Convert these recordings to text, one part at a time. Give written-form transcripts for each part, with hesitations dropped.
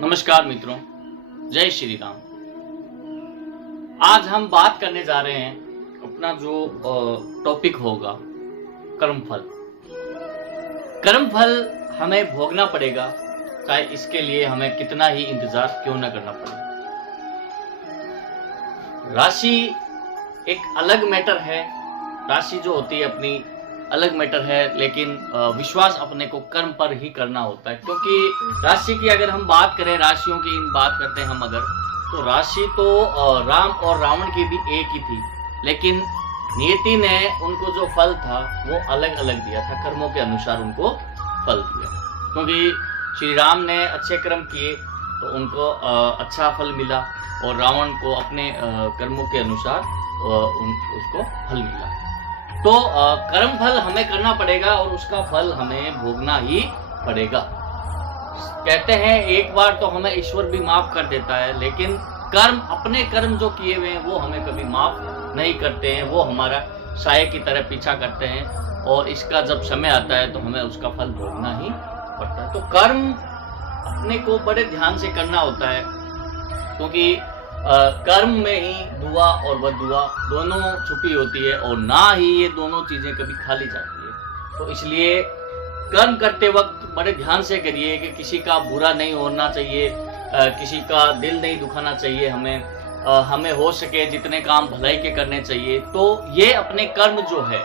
नमस्कार मित्रों, जय श्री राम। आज हम बात करने जा रहे हैं, अपना जो टॉपिक होगा कर्मफल। कर्मफल हमें भोगना पड़ेगा, चाहे इसके लिए हमें कितना ही इंतजार क्यों न करना पड़े। राशि एक अलग मैटर है, राशि जो होती है अपनी अलग मैटर है, लेकिन विश्वास अपने को कर्म पर ही करना होता है। क्योंकि राशि की अगर हम बात करें, राशियों की बात करते हैं हम अगर, तो राशि तो राम और रावण की भी एक ही थी, लेकिन नियति ने उनको जो फल था वो अलग अलग दिया था, कर्मों के अनुसार उनको फल दिया। क्योंकि श्री राम ने अच्छे कर्म किए तो उनको अच्छा फल मिला, और रावण को अपने कर्मों के अनुसार उसको फल मिला। तो कर्म फल हमें करना पड़ेगा और उसका फल हमें भोगना ही पड़ेगा। कहते हैं एक बार तो हमें ईश्वर भी माफ कर देता है, लेकिन कर्म, अपने कर्म जो किए हुए हैं वो हमें कभी माफ नहीं करते हैं, वो हमारा साये की तरह पीछा करते हैं, और इसका जब समय आता है तो हमें उसका फल भोगना ही पड़ता है। तो कर्म अपने को बड़े ध्यान से करना होता है, क्योंकि कर्म में ही दुआ और बददुआ दोनों छुपी होती है, और ना ही ये दोनों चीजें कभी खाली जाती है। तो इसलिए कर्म करते वक्त बड़े ध्यान से करिए कि किसी का बुरा नहीं होना चाहिए, किसी का दिल नहीं दुखाना चाहिए, हमें हो सके जितने काम भलाई के करने चाहिए। तो ये अपने कर्म जो है,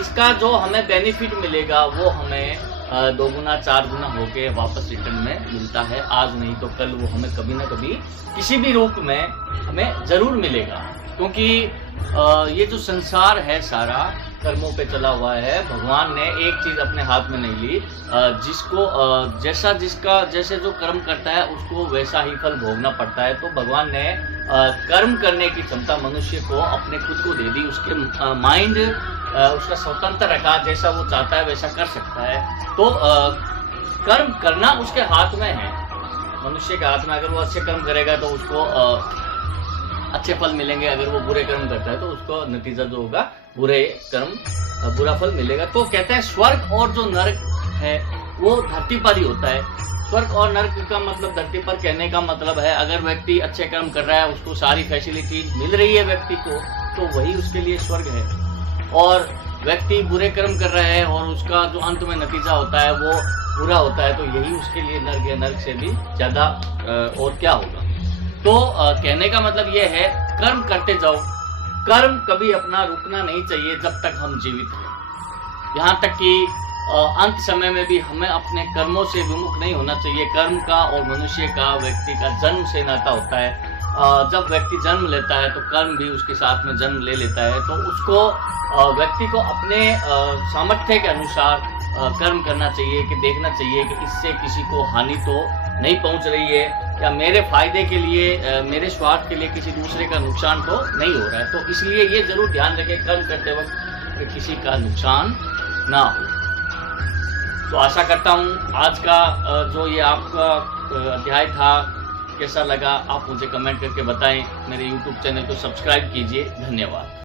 इसका जो हमें बेनिफिट मिलेगा वो हमें 2 गुना 4 गुना होके वापस रिटर्न में मिलता है। आज नहीं तो कल वो हमें कभी ना कभी किसी भी रूप में हमें जरूर मिलेगा। क्योंकि ये जो संसार है सारा कर्मों पे चला हुआ है। भगवान ने एक चीज अपने हाथ में नहीं ली, जिसको जैसे जो कर्म करता है उसको वैसा ही फल भोगना पड़ता है। तो भगवान ने कर्म करने की क्षमता मनुष्य को अपने खुद को दे दी, उसके माइंड उसका स्वतंत्र रखा, जैसा वो चाहता है वैसा कर सकता है। तो कर्म करना उसके हाथ में है, मनुष्य के हाथ में। अगर वो अच्छे कर्म करेगा तो उसको अच्छे फल मिलेंगे, अगर वो बुरे कर्म करता है तो उसको नतीजा जो होगा बुरा फल मिलेगा। तो कहते हैं स्वर्ग और जो नरक है वो धरती पर ही होता है। स्वर्ग और नरक का मतलब धरती पर कहने का मतलब है, अगर व्यक्ति अच्छे कर्म कर रहा है, उसको सारी फैसिलिटीज मिल रही है व्यक्ति को, तो वही उसके लिए स्वर्ग है। और व्यक्ति बुरे कर्म कर रहा है और उसका जो अंत में नतीजा होता है वो बुरा होता है, तो यही उसके लिए नर्क है। नर्क से भी ज्यादा और क्या होगा। तो कहने का मतलब ये है, कर्म करते जाओ। कर्म कभी अपना रुकना नहीं चाहिए जब तक हम जीवित हैं। यहाँ तक कि अंत समय में भी हमें अपने कर्मों से विमुख नहीं होना चाहिए। कर्म का और मनुष्य का, व्यक्ति का जन्म से नाता होता है। जब व्यक्ति जन्म लेता है तो कर्म भी उसके साथ में जन्म ले लेता है। तो उसको व्यक्ति को अपने सामर्थ्य के अनुसार कर्म करना चाहिए, कि देखना चाहिए कि इससे किसी को हानि तो नहीं पहुंच रही है, या मेरे फायदे के लिए, मेरे स्वार्थ के लिए किसी दूसरे का नुकसान तो नहीं हो रहा है। तो इसलिए ये जरूर ध्यान रखें कर्म करते वक्त कि किसी का नुकसान ना हो। तो आशा करता हूँ आज का जो ये आपका अध्याय था कैसा लगा, आप मुझे कमेंट करके बताएं। मेरे YouTube चैनल को सब्सक्राइब कीजिए। धन्यवाद।